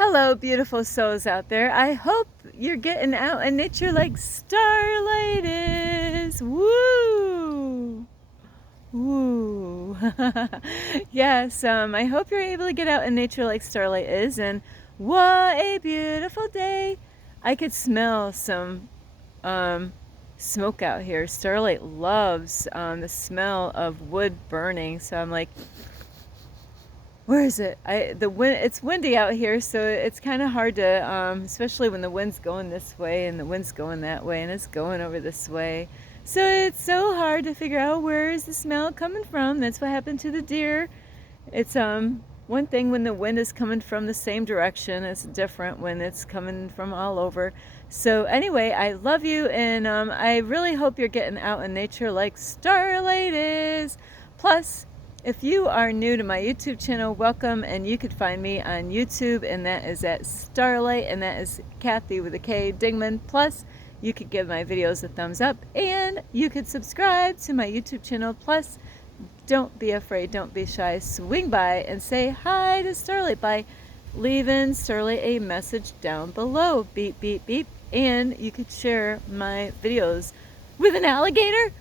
Hello, beautiful souls out there. I hope you're getting out in nature like Starlight is. Woo! Woo! Yes, I hope you're able to get out in nature like Starlight is. And what a beautiful day! I could smell some um, smoke out here. Starlight loves the smell of wood burning. So I'm like, where is it? The wind. It's windy out here, so it's kind of hard to, especially when the wind's going this way and the wind's going that way and it's going over this way. So it's so hard to figure out where is the smell coming from. That's what happened to the deer. It's one thing when the wind is coming from the same direction. It's different when it's coming from all over. So anyway, I love you, and I really hope you're getting out in nature like Starlight is. Plus, if you are new to my YouTube channel, welcome, and you could find me on YouTube, and that is at Starlight, and that is Kathy with a K Dingman. Plus, you could give my videos a thumbs up, and you could subscribe to my YouTube channel. Plus, don't be afraid, don't be shy. Swing by and say hi to Starlight by leaving Starlight a message down below. Beep, beep, beep. And you could share my videos with an alligator.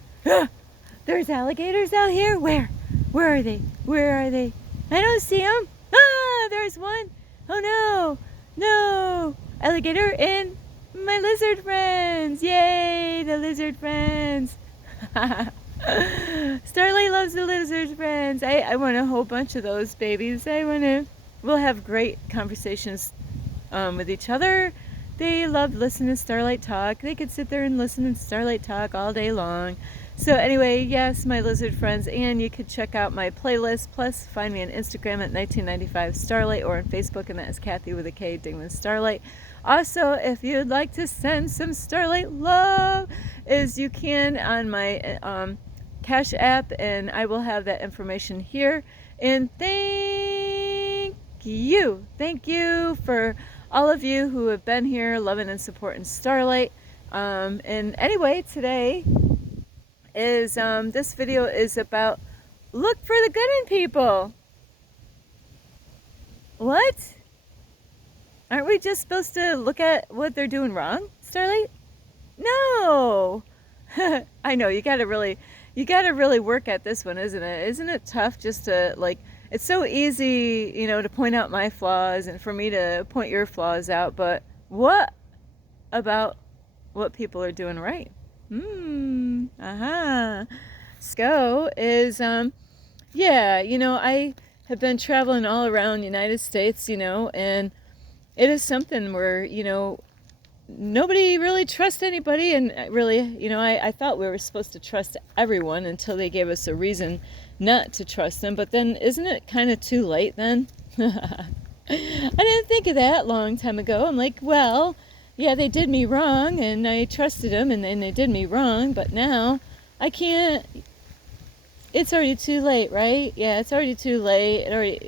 There's alligators out here. Where? Where are they? Where are they? I don't see them. Ah, there's one. Oh no. No. Alligator and my lizard friends. Yay, the lizard friends. Starlight loves the lizard friends. I want a whole bunch of those babies. We'll have great conversations with each other. They love listening to Starlight talk. They could sit there and listen to Starlight talk all day long. So anyway, yes, my lizard friends, and you could check out my playlist. Plus, find me on Instagram at 1995 Starlight, or on Facebook, and that is Kathy with a K Dingman Starlight. Also, if you'd like to send some Starlight love, is you can on my Cash App, and I will have that information here. And thank you for all of you who have been here loving and supporting Starlight. And anyway, today is this video is about look for the good in people. What? Aren't we just supposed to look at what they're doing wrong, Starlight? No. I know you gotta really work at this one, isn't it? Isn't it tough just to, like, it's so easy, to point out my flaws and for me to point your flaws out, but what about what people are doing right? SCO is, yeah, I have been traveling all around the United States, and it is something where, nobody really trusts anybody, and really, I thought we were supposed to trust everyone until they gave us a reason not to trust them, but then isn't it kind of too late then? I didn't think of that a long time ago. I'm like, well, yeah, they did me wrong, and I trusted them, and then they did me wrong, but now I can't. It's already too late, right? Yeah, it's already too late.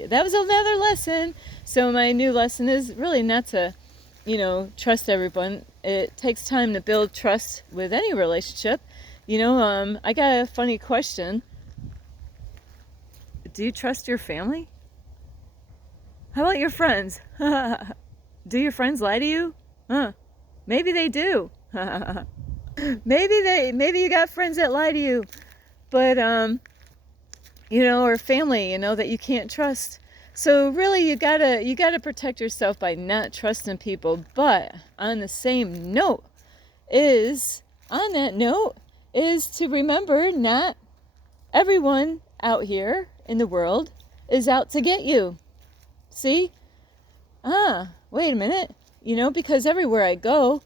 That was another lesson. So my new lesson is really not to, trust everyone. It takes time to build trust with any relationship. I got a funny question. Do you trust your family? How about your friends? Do your friends lie to you? Maybe they do. Maybe you got friends that lie to you. But or family, that you can't trust. So really you gotta protect yourself by not trusting people. But on that note is to remember not everyone out here in the world is out to get you. See? Wait a minute. Because everywhere I go,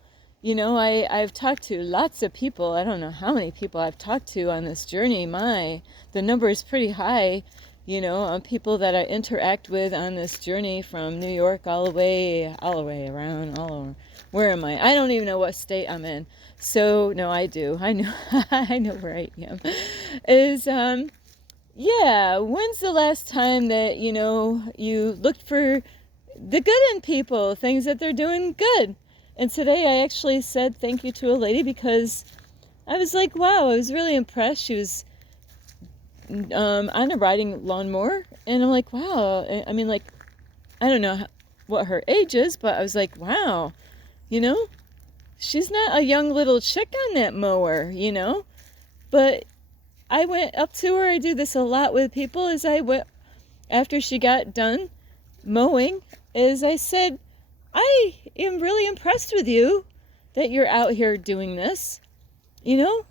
I've talked to lots of people. I don't know how many people I've talked to on this journey. The number is pretty high, on people that I interact with on this journey from New York all the way around, all over. Where am I? I don't even know what state I'm in. So, no, I do. I know, I know where I am. Yeah, when's the last time that, you looked for the good in people, things that they're doing good? And today I actually said thank you to a lady because I was like, wow, I was really impressed. She was on a riding lawnmower, and I'm like, wow. I mean, like, I don't know what her age is, but I was like, wow, you know, she's not a young little chick on that mower, you know. But I went up to her. I do this a lot with people. As I went after she got done mowing, is I said, I am really impressed with you that you're out here doing this. You know,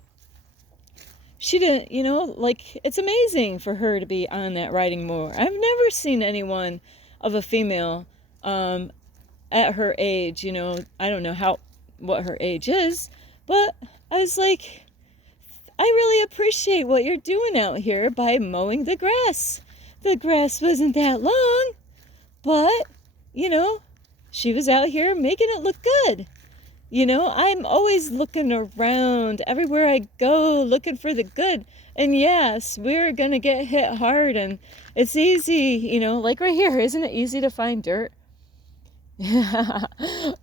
she didn't, you know, like, it's amazing for her to be on that riding mower. I've never seen anyone of a female at her age, you know. I don't know what her age is, but I was like, I really appreciate what you're doing out here by mowing the grass. The grass wasn't that long, but, you know, she was out here making it look good. You know, I'm always looking around everywhere I go, looking for the good. And yes, we're going to get hit hard, and it's easy, you know, like right here. Isn't it easy to find dirt? Yeah.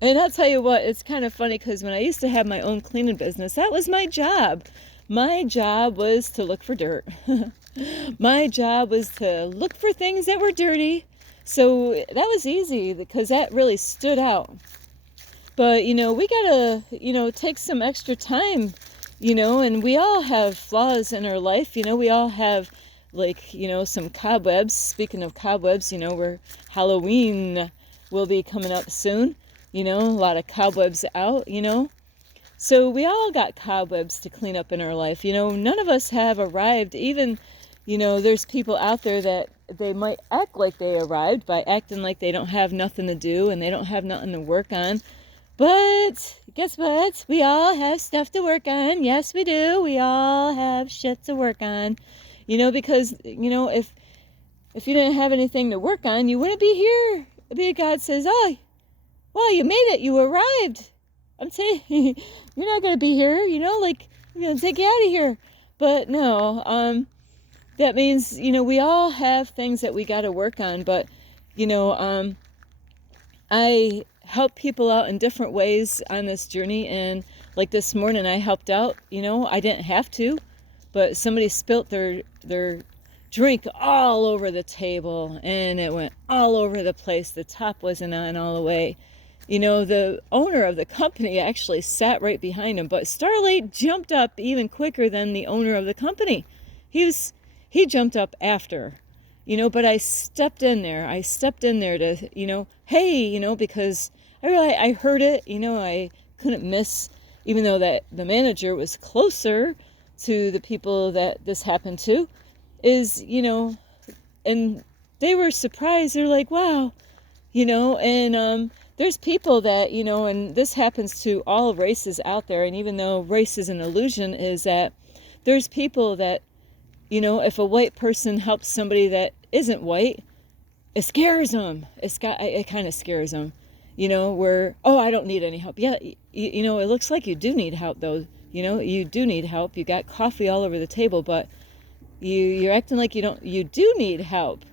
And I'll tell you what, it's kind of funny because when I used to have my own cleaning business, that was my job. My job was to look for dirt. My job was to look for things that were dirty. So that was easy because that really stood out. But, you know, we gotta, you know, take some extra time, you know, and we all have flaws in our life. You know, we all have, like, you know, some cobwebs. Speaking of cobwebs, you know, Halloween will be coming up soon. You know, a lot of cobwebs out, you know. So we all got cobwebs to clean up in our life. You know, none of us have arrived. Even, you know, there's people out there that they might act like they arrived by acting like they don't have nothing to do and they don't have nothing to work on. But guess what? We all have stuff to work on. Yes, we do. We all have shit to work on. You know, because, you know, if you didn't have anything to work on, you wouldn't be here. God says, oh, well, you made it. You arrived. I'm saying, you're not going to be here, you know, like, I'm going to take you out of here. But no, that means, you know, we all have things that we got to work on. But, you know, I help people out in different ways on this journey. And like this morning, I helped out, you know, I didn't have to, but somebody spilt their drink all over the table and it went all over the place. The top wasn't on all the way. You know, the owner of the company actually sat right behind him, but Starlight jumped up even quicker than the owner of the company. He jumped up after, you know, but I stepped in there to, you know, hey, you know, because I heard it, you know, I couldn't miss, even though that the manager was closer to the people that this happened to, is, you know, and they were surprised. They're like, wow, you know, and there's people that, you know, and this happens to all races out there, and even though race is an illusion, is that there's people that, you know, if a white person helps somebody that isn't white, it scares them. It kind of scares them, you know, where, oh, I don't need any help. Yeah, you know, it looks like you do need help, though. You know, you do need help. You got coffee all over the table, but you're acting like you do need help.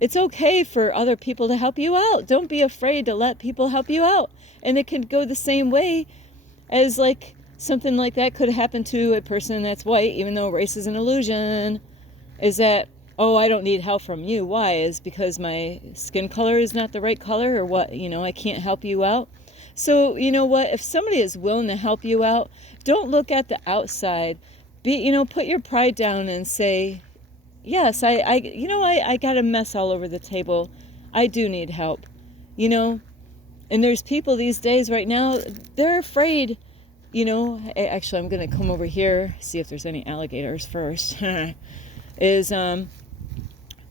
It's okay for other people to help you out. Don't be afraid to let people help you out. And it can go the same way as, like, something like that could happen to a person that's white, even though race is an illusion, is that, oh, I don't need help from you. Why? Is because my skin color is not the right color, or what? You know, I can't help you out. So, you know what? If somebody is willing to help you out, don't look at the outside. You know, put your pride down and say, yes, I got a mess all over the table. I do need help, you know. And there's people these days right now, they're afraid, you know. Actually, I'm going to come over here, see if there's any alligators first. Is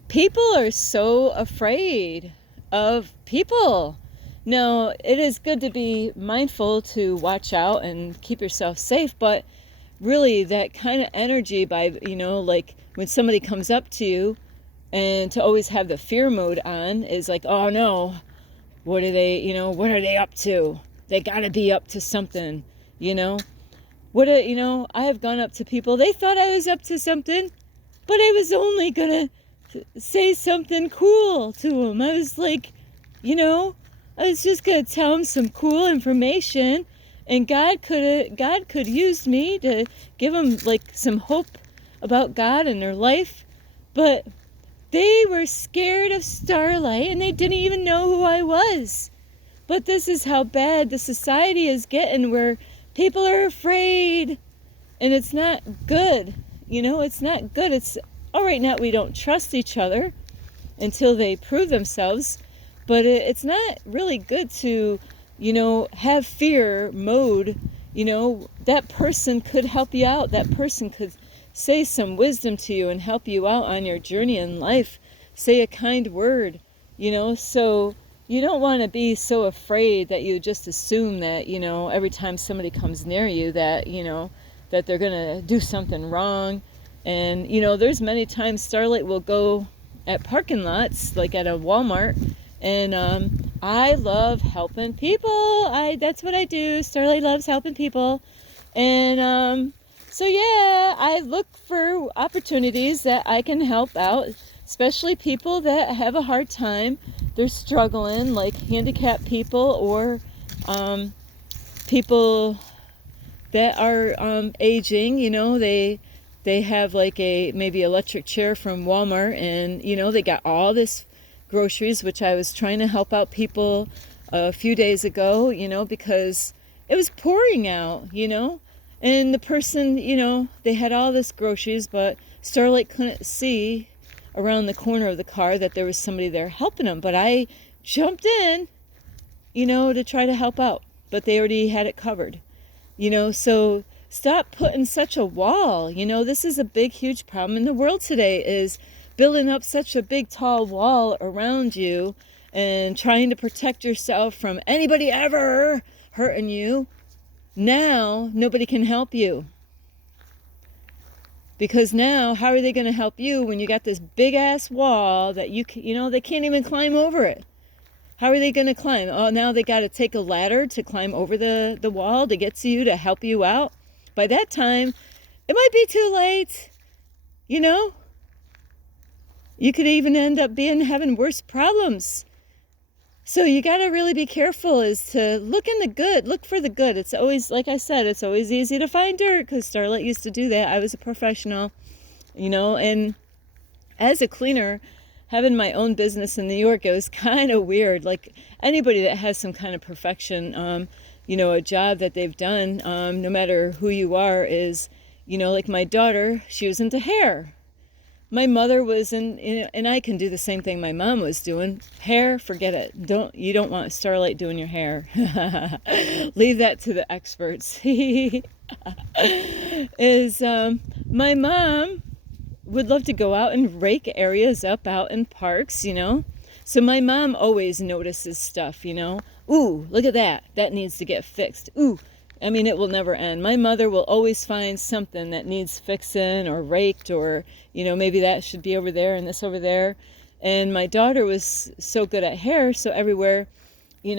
people are so afraid of people. No, it is good to be mindful to watch out and keep yourself safe, but really that kind of energy by, you know, like when somebody comes up to you, and to always have the fear mode on is like, oh no, what are they up to? They gotta be up to something, you know. You know, I have gone up to people, they thought I was up to something, but I was only gonna say something cool to them. I was like, you know, I was just gonna tell them some cool information, and God could use me to give them like some hope about God and their life. But They were scared of Starlight and they didn't even know who I was. But this is how bad the society is getting, where people are afraid. And it's not good. It's not good. It's all right now we don't trust each other until they prove themselves. But it's not really good to, have fear mode. That person could help you out. That person could say some wisdom to you and help you out on your journey in life. Say a kind word, so you don't want to be so afraid that you just assume that, every time somebody comes near you that, that they're going to do something wrong. And, there's many times Starlight will go at parking lots, like at a Walmart, and I love helping people. That's what I do. Starlight loves helping people. And so yeah, I look for opportunities that I can help out, especially people that have a hard time. They're struggling, like handicapped people or people that are aging. They have like a maybe electric chair from Walmart, and they got all this groceries, which I was trying to help out people a few days ago, because it was pouring out, and the person, they had all this groceries, but Starlight couldn't see around the corner of the car that there was somebody there helping them. But I jumped in, to try to help out, but they already had it covered, so stop putting such a wall. This is a big, huge problem in the world today, is building up such a big, tall wall around you and trying to protect yourself from anybody ever hurting you. Now, nobody can help you. Because now, how are they going to help you when you got this big-ass wall that they can't even climb over it? How are they going to climb? Oh, now they got to take a ladder to climb over the wall to get to you, to help you out. By that time, it might be too late, You could even end up having worse problems. So you got to really be careful, is to look for the good. It's always, like I said, it's always easy to find dirt, because Starlight used to do that. I was a professional, and as a cleaner, having my own business in New York, it was kind of weird. Like anybody that has some kind of perfection, a job that they've done, no matter who you are, is, like my daughter, she was into hair. My mother was and I can do the same thing my mom was doing. Hair, forget it. You don't want Starlight doing your hair. Leave that to the experts. My mom would love to go out and rake areas up out in parks, So my mom always notices stuff, Ooh, look at that. That needs to get fixed. Ooh. It will never end. My mother will always find something that needs fixing or raked, or, maybe that should be over there and this over there. And my daughter was so good at hair, so everywhere, she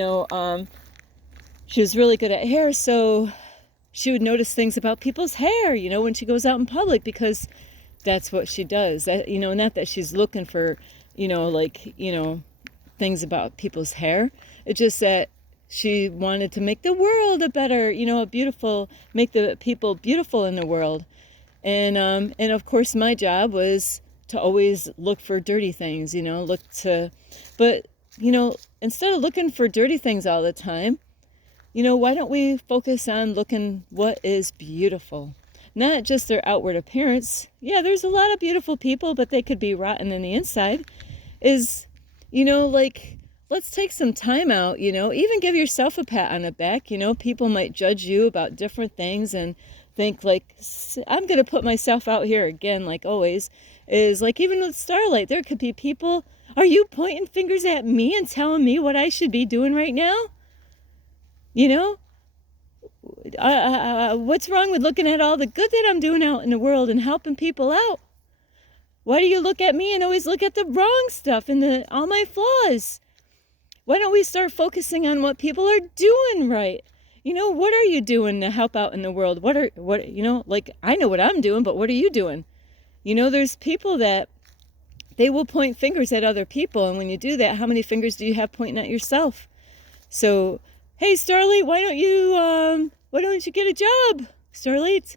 was really good at hair, so she would notice things about people's hair, when she goes out in public, because that's what she does. Not that she's looking for, things about people's hair. It's just that she wanted to make the world make the people beautiful in the world. And of course my job was to always look for dirty things, but instead of looking for dirty things all the time, why don't we focus on looking what is beautiful? Not just their outward appearance. Yeah, there's a lot of beautiful people, but they could be rotten in the inside. Let's take some time out, even give yourself a pat on the back. People might judge you about different things and think like, I'm going to put myself out here again, like always, is like, even with Starlight, there could be people, are you pointing fingers at me and telling me what I should be doing right now? What's wrong with looking at all the good that I'm doing out in the world and helping people out? Why do you look at me and always look at the wrong stuff and all my flaws? Why don't we start focusing on what people are doing right? What are you doing to help out in the world? I know what I'm doing, but what are you doing? There's people that they will point fingers at other people. And when you do that, how many fingers do you have pointing at yourself? So, hey, Starlight, why don't you get a job, Starlight?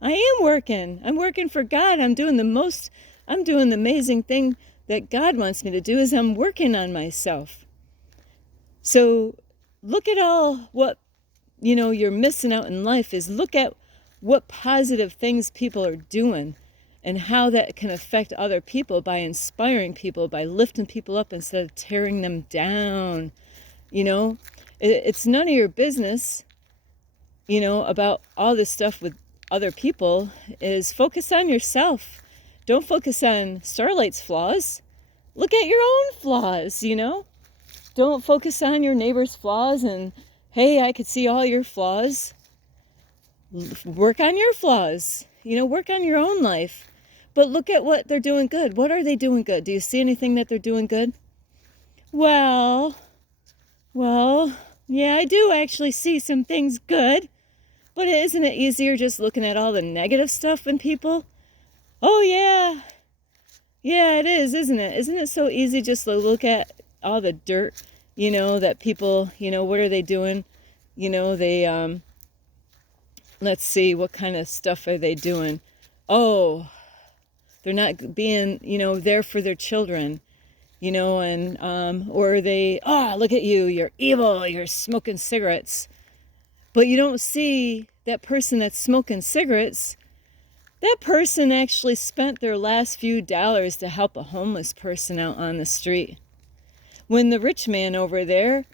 I am working. I'm working for God. I'm doing the amazing thing that God wants me to do is I'm working on myself. So look at all what, you're missing out in life. Is look at what positive things people are doing and how that can affect other people by inspiring people, by lifting people up instead of tearing them down. It's none of your business, about all this stuff with other people. Is focus on yourself. Don't focus on Starlight's flaws. Look at your own flaws, Don't focus on your neighbor's flaws and, hey, I could see all your flaws. Work on your flaws, work on your own life. But look at what they're doing good. What are they doing good? Do you see anything that they're doing good? Well, yeah, I do actually see some things good. But isn't it easier just looking at all the negative stuff in people? Oh, yeah. Yeah, it is, isn't it? Isn't it so easy just to look at all the dirt, that people, what are they doing? They, let's see, what kind of stuff are they doing? Oh, they're not being, there for their children, and, or they, look at you, you're evil, you're smoking cigarettes. But you don't see that person that's smoking cigarettes. That person actually spent their last few dollars to help a homeless person out on the street. When the rich man over there,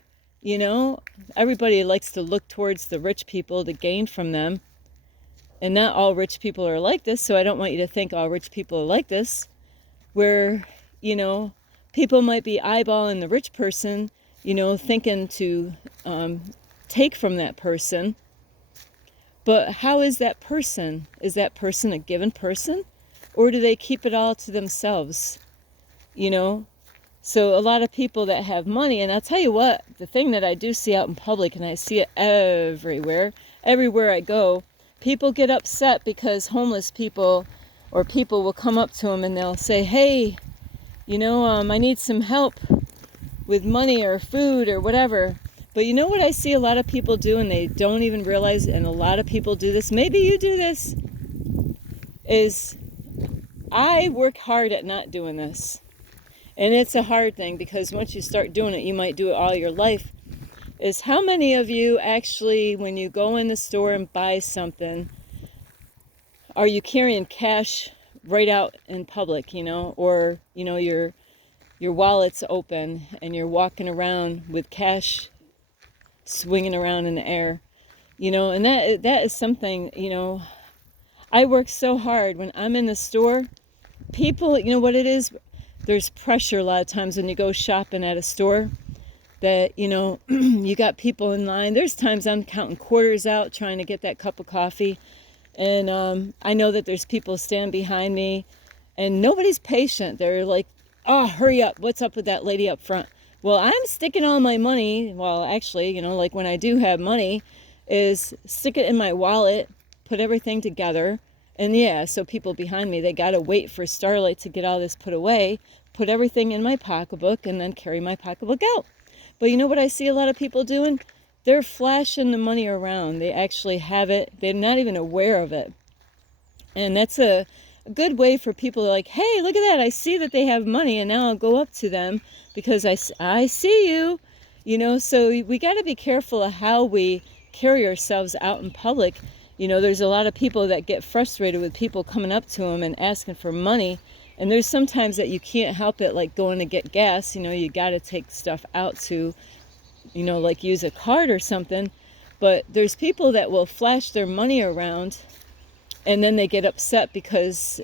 everybody likes to look towards the rich people to gain from them. And not all rich people are like this, so I don't want you to think all rich people are like this. Where, people might be eyeballing the rich person, thinking to take from that person. But how is that person? Is that person a given person? Or do they keep it all to themselves? So a lot of people that have money, and I'll tell you what, the thing that I do see out in public, and I see it everywhere I go, people get upset because homeless people or people will come up to them and they'll say, hey, I need some help with money or food or whatever. But you know what I see a lot of people do, and they don't even realize, and a lot of people do this, maybe you do this, is I work hard at not doing this. And it's a hard thing because once you start doing it, you might do it all your life. Is how many of you actually, when you go in the store and buy something, are you carrying cash right out in public, or, your wallet's open and you're walking around with cash swinging around in the air, and that is something, I work so hard when I'm in the store. People, what it is, there's pressure a lot of times when you go shopping at a store that, you got people in line. There's times I'm counting quarters out trying to get that cup of coffee. And I know that there's people standing behind me and nobody's patient. They're like, oh, hurry up. What's up with that lady up front? Well, I'm sticking all my money. Well, actually, like when I do have money, is stick it in my wallet, put everything together. And yeah, so people behind me, they got to wait for Starlight to get all this put away, put everything in my pocketbook, and then carry my pocketbook out. But you know what I see a lot of people doing? They're flashing the money around. They actually have it. They're not even aware of it. And that's a good way for people to like, hey, look at that. I see that they have money, and now I'll go up to them because I see you. So we got to be careful of how we carry ourselves out in public. There's a lot of people that get frustrated with people coming up to them and asking for money. And there's sometimes that you can't help it, like going to get gas. You got to take stuff out to, like use a card or something. But there's people that will flash their money around and then they get upset because,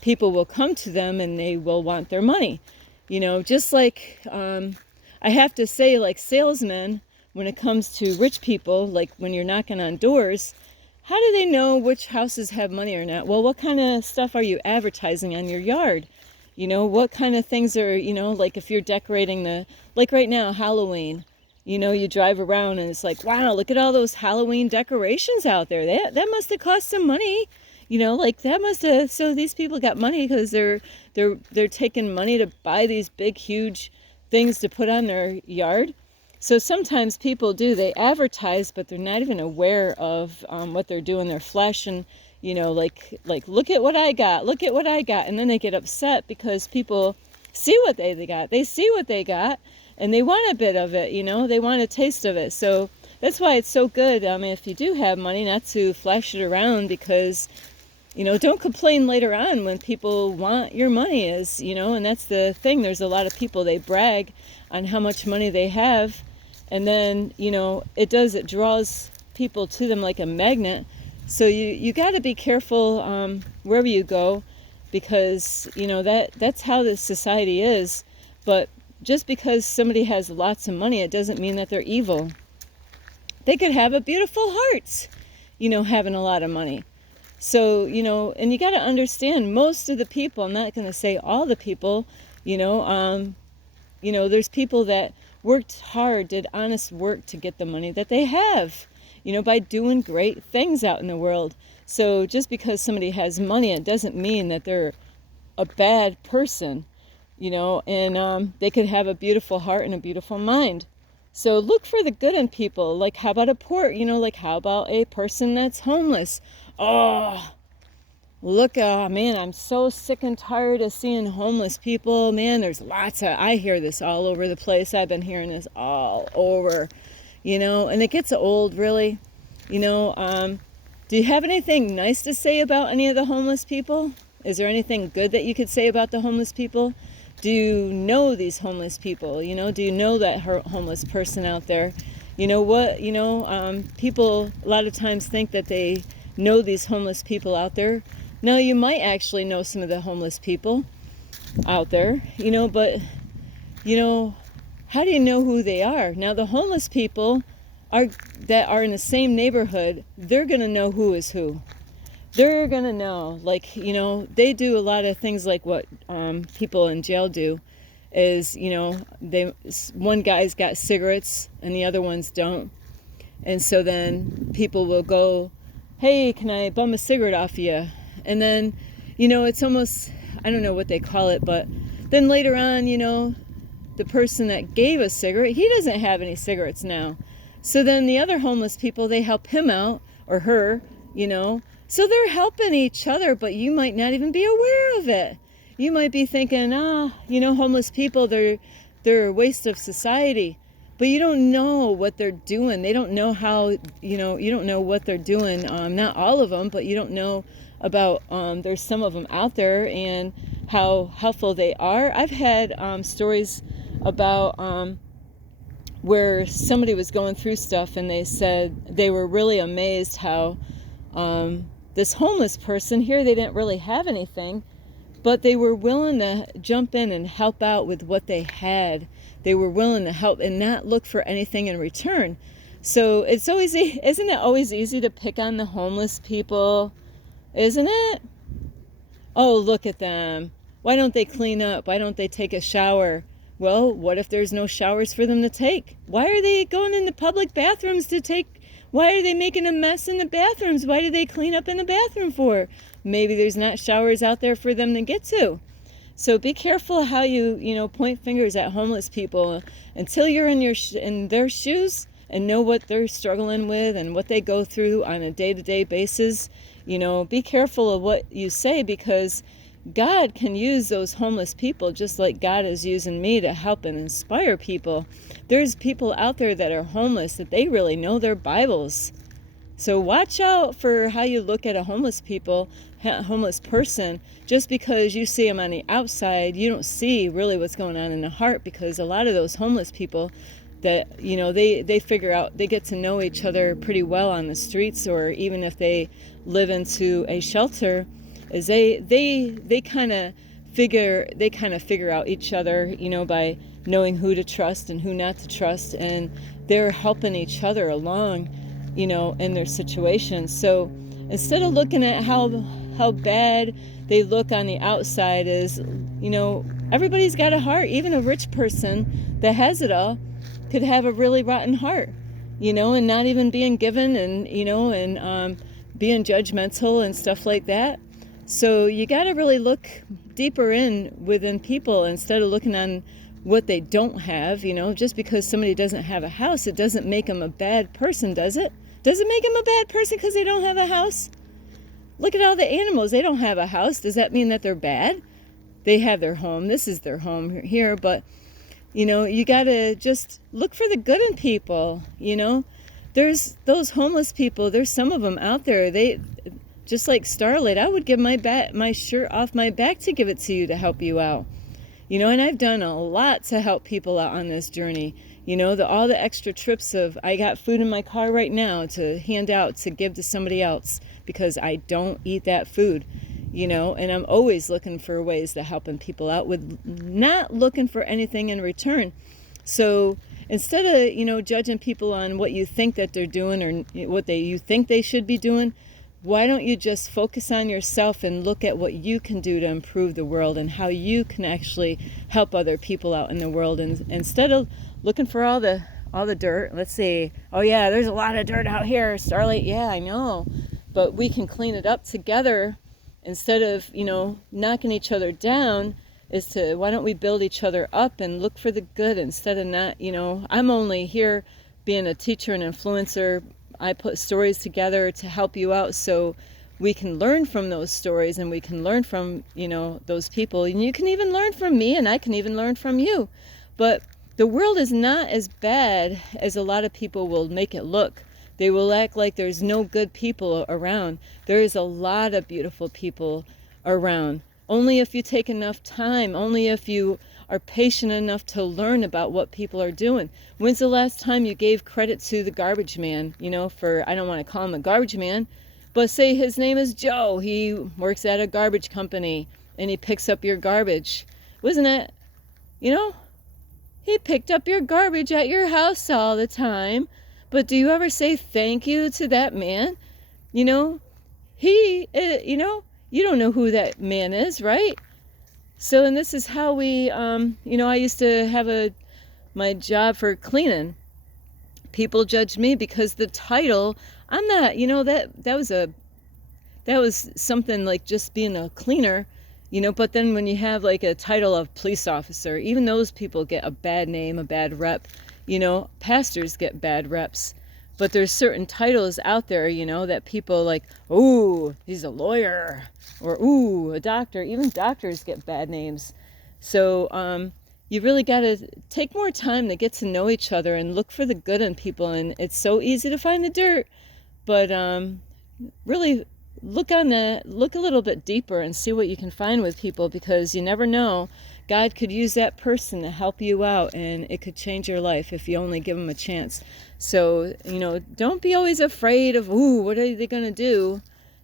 people will come to them and they will want their money. Just like, I have to say, like salesmen, when it comes to rich people, like when you're knocking on doors, how do they know which houses have money or not? Well, what kind of stuff are you advertising on your yard? What kind of things are, like if you're decorating like right now, Halloween, you drive around and it's like, wow, look at all those Halloween decorations out there. That must have cost some money. Like that must have, so these people got money because they're taking money to buy these big, huge things to put on their yard. So sometimes people do, they advertise, but they're not even aware of what they're doing, their flesh, and, like, look at what I got, look at what I got. And then they get upset because people see what they got. They see what they got, and they want a bit of it, they want a taste of it. So that's why it's so good, if you do have money, not to flash it around, because don't complain later on when people want your money, and that's the thing. There's a lot of people, they brag on how much money they have, and then, it draws people to them like a magnet. So you got to be careful wherever you go, because, that's how this society is. But just because somebody has lots of money, it doesn't mean that they're evil. They could have a beautiful heart, having a lot of money. So, and you got to understand, most of the people, I'm not going to say all the people, there's people that worked hard, did honest work to get the money that they have, by doing great things out in the world. So just because somebody has money, it doesn't mean that they're a bad person, and they could have a beautiful heart and a beautiful mind. So look for the good in people. Like, how about a poor, like, how about a person that's homeless? Oh, man, I'm so sick and tired of seeing homeless people. Man, there's I hear this all over the place. I've been hearing this all over, and it gets old, really. Do you have anything nice to say about any of the homeless people? Is there anything good that you could say about the homeless people? Do you know these homeless people? Do you know that homeless person out there? People a lot of times think that they know these homeless people out there. No, you might actually know some of the homeless people out there, but, how do you know who they are? Now, the homeless people that are in the same neighborhood, they're going to know who is who. They're going to know, like, they do a lot of things like what people in jail do is, one guy's got cigarettes and the other ones don't. And so then people will go, hey, can I bum a cigarette off you? And then, it's almost, I don't know what they call it, but then later on, the person that gave a cigarette, he doesn't have any cigarettes now. So then the other homeless people, they help him out, or her, So they're helping each other, but you might not even be aware of it. You might be thinking, homeless people, they're a waste of society. But you don't know what they're doing. They don't know how, you don't know what they're doing. Not all of them, but you don't know about, there's some of them out there and how helpful they are. I've had stories about where somebody was going through stuff, and they said they were really amazed how this homeless person here, they didn't really have anything, but they were willing to jump in and help out with what they had. They were willing to help and not look for anything in return. So isn't it always easy to pick on the homeless people? Isn't it? Oh, look at them. Why don't they clean up? Why don't they take a shower? Well, what if there's no showers for them to take? Why are they going in the public bathrooms to take? Why are they making a mess in the bathrooms? Why do they clean up in the bathroom for? Maybe there's not showers out there for them to get to. So be careful how you point fingers at homeless people until you're in their shoes and know what they're struggling with and what they go through on a day-to-day basis. Be careful of what you say, because God can use those homeless people just like God is using me to help and inspire people. There's people out there that are homeless that they really know their Bibles. So watch out for how you look at a homeless person. Just because you see them on the outside, you don't see really what's going on in the heart, because a lot of those homeless people that, they figure out, they get to know each other pretty well on the streets, or even if they live into a shelter, is they kind of figure out each other, by knowing who to trust and who not to trust, and they're helping each other along, in their situations. So instead of looking at how bad they look on the outside, is, everybody's got a heart. Even a rich person that has it all could have a really rotten heart, and not even being given, and being judgmental and stuff like that. So you got to really look deeper within people, instead of looking on what they don't have. Just because somebody doesn't have a house, it doesn't make them a bad person, does it? Does it make them a bad person because they don't have a house? Look at all the animals. They don't have a house. Does that mean that they're bad? They have their home. This is their home here. But, you got to just look for the good in people. There's those homeless people. There's some of them out there. They, just like Starlight, I would give my shirt off my back to give it to you to help you out. And I've done a lot to help people out on this journey. All the extra trips of, I got food in my car right now to hand out, to give to somebody else because I don't eat that food, and I'm always looking for ways to helping people out with not looking for anything in return. So instead of, judging people on what you think that they're doing or what you think they should be doing, why don't you just focus on yourself and look at what you can do to improve the world and how you can actually help other people out in the world, and instead of looking for all the dirt. Let's see. Oh yeah, there's a lot of dirt out here, Starlight. Yeah, I know. But we can clean it up together instead of, knocking each other down. Why don't we build each other up and look for the good instead of not, I'm only here being a teacher and influencer. I put stories together to help you out so we can learn from those stories and we can learn from, those people. And you can even learn from me and I can even learn from you. But the world is not as bad as a lot of people will make it look. They will act like there's no good people around. There is a lot of beautiful people around. Only if you take enough time, only if you are patient enough to learn about what people are doing. When's the last time you gave credit to the garbage man, for, I don't want to call him a garbage man, but say his name is Joe. He works at a garbage company and he picks up your garbage. Wasn't it, he picked up your garbage at your house all the time. But do you ever say thank you to that man? You don't know who that man is, right? So, and this is how we, I used to have my job for cleaning. People judged me because the title, I'm not, that was something like just being a cleaner, but then when you have like a title of police officer, even those people get a bad name, a bad rep. Pastors get bad reps, but there's certain titles out there, that people like, ooh, he's a lawyer, or ooh, a doctor. Even doctors get bad names. So you really got to take more time to get to know each other and look for the good in people. And it's so easy to find the dirt, but really look a little bit deeper and see what you can find with people, because you never know. God could use that person to help you out, and it could change your life if you only give them a chance. So, don't be always afraid of, what are they going to do,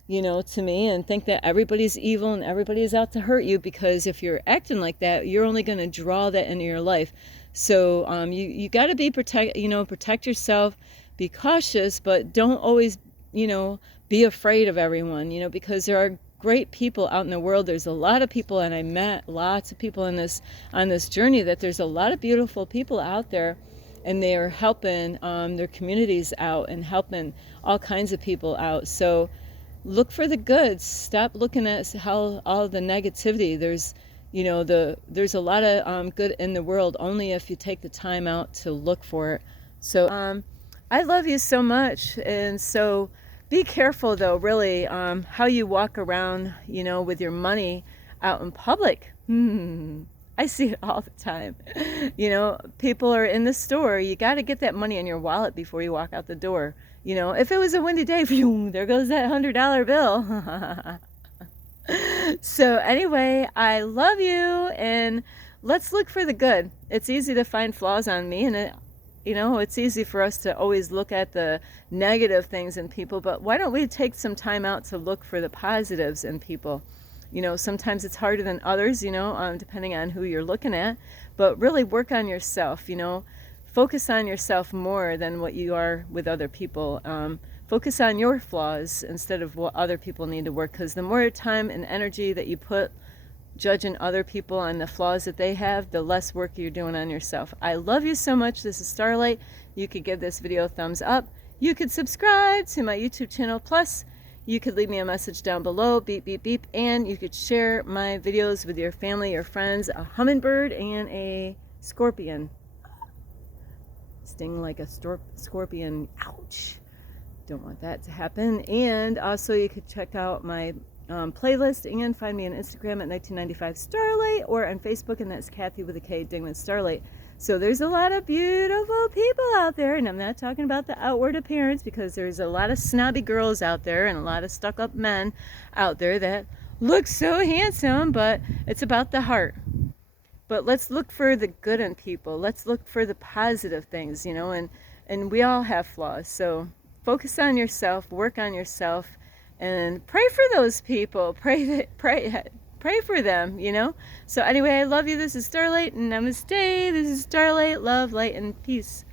to me, and think that everybody's evil and everybody's out to hurt you, because if you're acting like that, you're only going to draw that into your life. So, you got to be protect yourself, be cautious, but don't always, be afraid of everyone, because there are great people out in the world. There's a lot of people, and I met lots of people on this journey, that there's a lot of beautiful people out there, and they are helping their communities out and helping all kinds of people out. So look for the good. Stop looking at all the negativity. There's there's a lot of good in the world, only if you take the time out to look for it. So I love you so much, and so be careful, though, really, how you walk around, with your money out in public. I see it all the time. People are in the store. You got to get that money in your wallet before you walk out the door. If it was a windy day, there goes that $100 bill. So anyway, I love you, and let's look for the good. It's easy to find flaws on me, and it's easy for us to always look at the negative things in people, but why don't we take some time out to look for the positives in people? Sometimes it's harder than others, depending on who you're looking at, but really work on yourself, focus on yourself more than what you are with other people. Focus on your flaws instead of what other people need to work, because the more time and energy that you put judging other people on the flaws that they have, the less work you're doing on yourself. I love you so much. This is Starlight. You could give this video a thumbs up. You could subscribe to my YouTube channel. Plus, you could leave me a message down below, beep, beep, beep, and you could share my videos with your family, your friends, a hummingbird, and a Scorpion. Sting like a scorpion. Ouch. Don't want that to happen. And also you could check out my playlist and find me on Instagram at 1995 Starlight, or on Facebook, and that's Kathy with a K, Dingman Starlight. So there's a lot of beautiful people out there, and I'm not talking about the outward appearance, because there's a lot of snobby girls out there and a lot of stuck-up men out there that look so handsome, but it's about the heart. But let's look for the good in people. Let's look for the positive things, you know, and we all have flaws. So focus on yourself, work on yourself, and pray for those people. Pray for them, you know. So anyway, I love you. This is Starlight, and namaste. This is Starlight, love, light, and peace.